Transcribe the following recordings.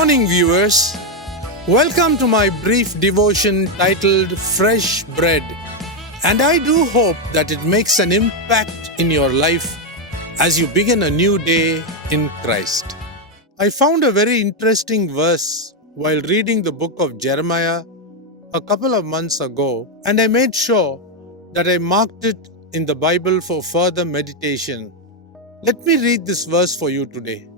morning, viewers. Welcome to my brief devotion titled Fresh Bread. And I do hope that it makes an impact in your life as you begin a new day in Christ. I found a very interesting verse while reading the book of Jeremiah a couple of months ago, and I made sure that I marked it in the Bible for further meditation. Let me read this verse for you today.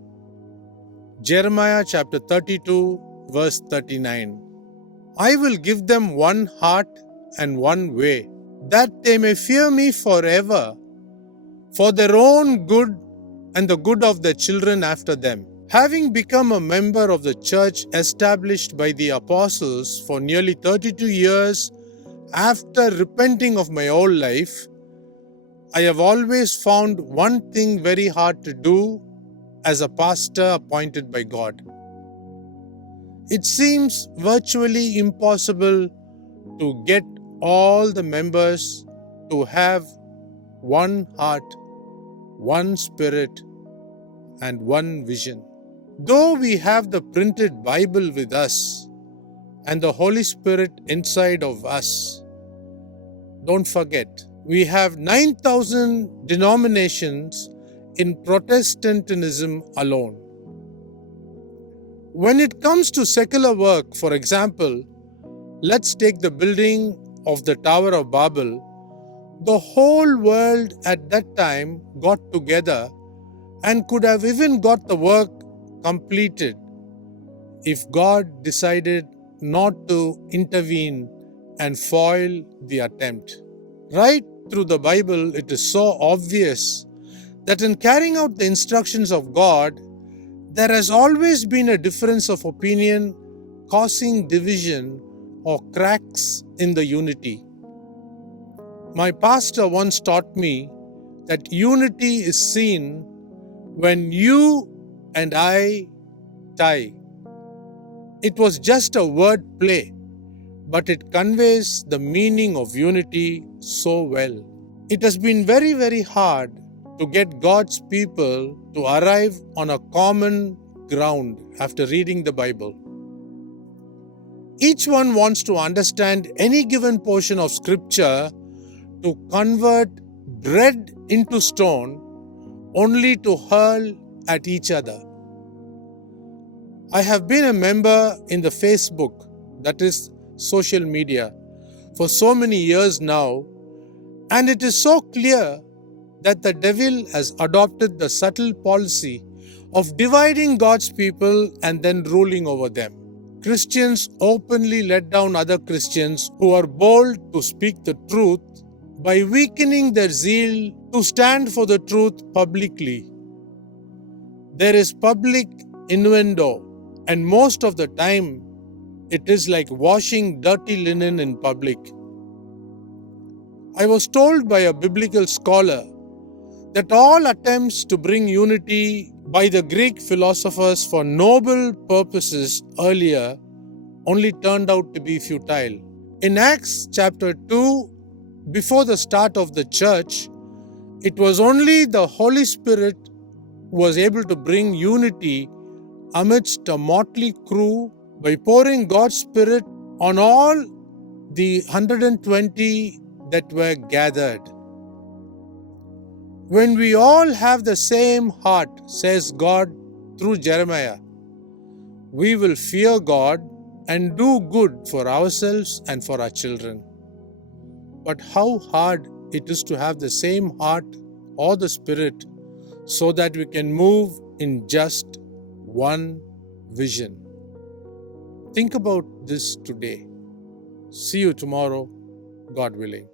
Jeremiah chapter 32, verse 39. I will give them one heart and one way, that they may fear me forever, for their own good and the good of their children after them. Having become a member of the church established by the apostles for nearly 32 years after repenting of my old life, I have always found one thing very hard to do as a pastor appointed by God. It seems virtually impossible to get all the members to have one heart, one spirit, and one vision. Though we have the printed Bible with us and the Holy Spirit inside of us, don't forget, we have 9,000 denominations in Protestantism alone. When it comes to secular work, for example, let's take the building of the Tower of Babel. The whole world at that time got together and could have even got the work completed if God decided not to intervene and foil the attempt. Right through the Bible, it is so obvious that in carrying out the instructions of God, there has always been a difference of opinion causing division or cracks in the unity. My pastor once taught me that unity is seen when you and I tie. It was just a word play, but it conveys the meaning of unity so well. It has been very, very hard to get God's people to arrive on a common ground after reading the Bible. Each one wants to understand any given portion of Scripture to convert bread into stone, only to hurl at each other. I have been a member in the Facebook, that is social media, for so many years now, and it is so clear that the devil has adopted the subtle policy of dividing God's people and then ruling over them. Christians openly let down other Christians who are bold to speak the truth by weakening their zeal to stand for the truth publicly. There is public innuendo, and most of the time it is like washing dirty linen in public. I was told by a biblical scholar that all attempts to bring unity by the Greek philosophers for noble purposes earlier only turned out to be futile. In Acts chapter 2, before the start of the church, it was only the Holy Spirit who was able to bring unity amidst a motley crew by pouring God's Spirit on all the 120 that were gathered. When we all have the same heart, says God through Jeremiah, we will fear God and do good for ourselves and for our children. But how hard it is to have the same heart or the Spirit so that we can move in just one vision. Think about this today. See you tomorrow, God willing.